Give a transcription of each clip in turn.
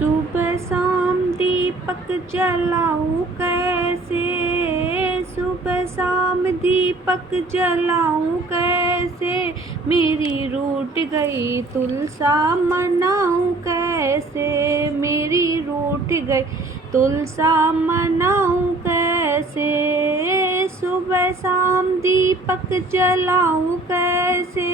सुबह शाम दीपक जलाऊं कैसे, सुबह शाम दीपक जलाऊं कैसे, मेरी रूठ गई तुलसा मनाऊं कैसे, मेरी रूठ गई तुलसा मनाऊं कैसे। सुबह शाम दीपक जलाऊं कैसे,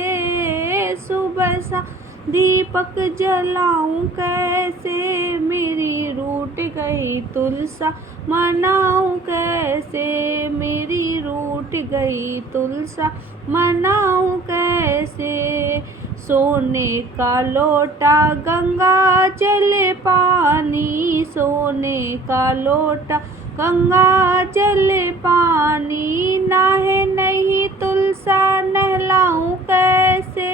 सुबह शाम दीपक जलाऊं कैसे, मेरी रूठ गई तुलसा मनाऊं कैसे, मेरी रूठ गई तुलसा मनाऊं कैसे। सोने का लोटा गंगा जल पानी, सोने का लोटा गंगा जल पानी, नाहे नहीं तुलसा नहलाऊं कैसे,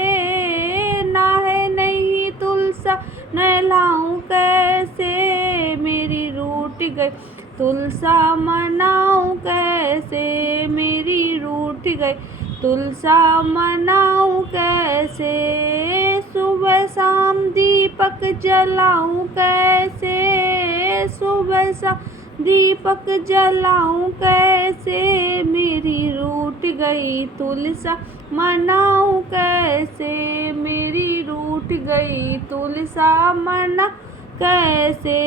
नाहे नहीं तुलसा नहलाऊं कैसे, मेरी रूठ गई तुलसा मनाऊं कैसे, मेरी रूठ गई तुलसा मनाऊं कैसे। सुबह शाम दीपक जलाऊं कैसे, सुबह शाम दीपक जलाऊं कैसे, मेरी रूठ गई तुलसा मनाऊं कैसे, मेरी रूठ गई तुलसा मना कैसे।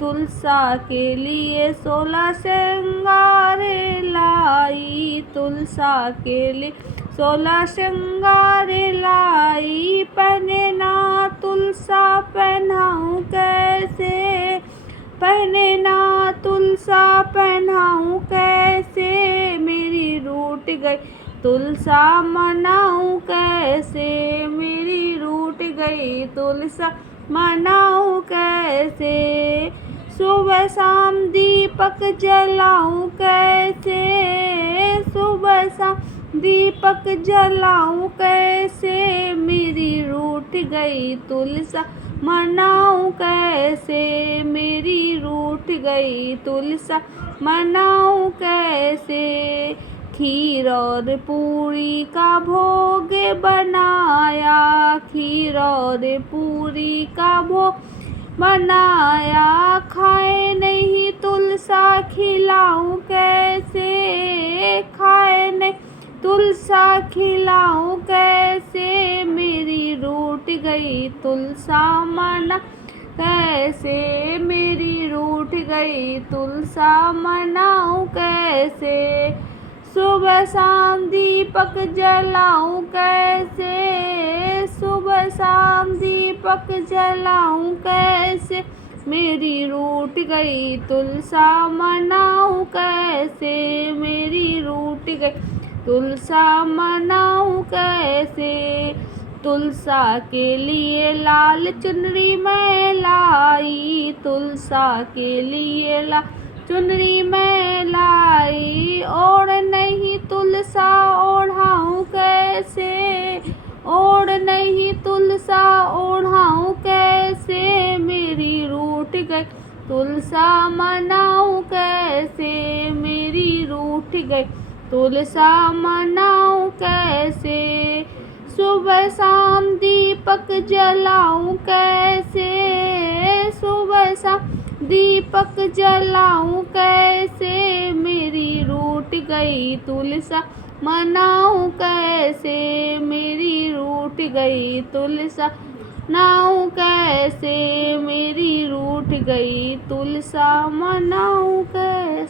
तुलसा के लिए 16 श्रृंगार लाई, तुलसा के लिए 16 श्रृंगार लाई, पहने ना तुलसा पहनाऊं कैसे, पहने ना तुलसा पहनाऊं कैसे, मेरी रूठ गई तुलसा मनाऊं कैसे, मेरी रूठ गई तुलसा मनाऊं कैसे। सुबह शाम दीपक जलाऊं कैसे, सुबह शाम दीपक जलाऊं कैसे, मेरी रूठ गई तुलसा मनाऊं कैसे, मेरी रूठ गई तुलसा मनाऊं कैसे। खीर और पूरी का भोग बनाया, खीर और पूरी का भोग बनाया, खाए नहीं तुलसा खिलाऊं कैसे, खाए नहीं तुलसा खिलाऊं कैसे, मेरी रूठ गई तुलसा मना कैसे, मेरी रूठ गई तुलसा मनाऊं कैसे। सुबह शाम दीपक जलाऊं कैसे, सुबह शाम दीपक जलाऊं कैसे, मेरी रूठ गई तुलसा मनाऊं कैसे, मेरी रूठ गई तुलसा मनाऊं कैसे। तुलसा के लिए लाल चुनरी मैं लाई, तुलसा के लिए लाल चुनरी मैं लाई, ओढ़ नहीं तुलसा ओढ़ाऊं कैसे, ओढ़ नहीं तुलसा ओढ़ाऊं कैसे, मेरी रूठ गई तुलसा मनाऊं कैसे, मेरी रूठ गई तुलसा मनाऊं कैसे। सुबह शाम दीपक जलाऊं कैसे, सुबह शाम दीपक जलाऊं कैसे, मेरी रूठ गई तुलसा मनाऊं कैसे, मेरी रूठ गई तुलसा मनाऊं कैसे, मेरी रूठ गई तुलसा मनाऊं कैसे।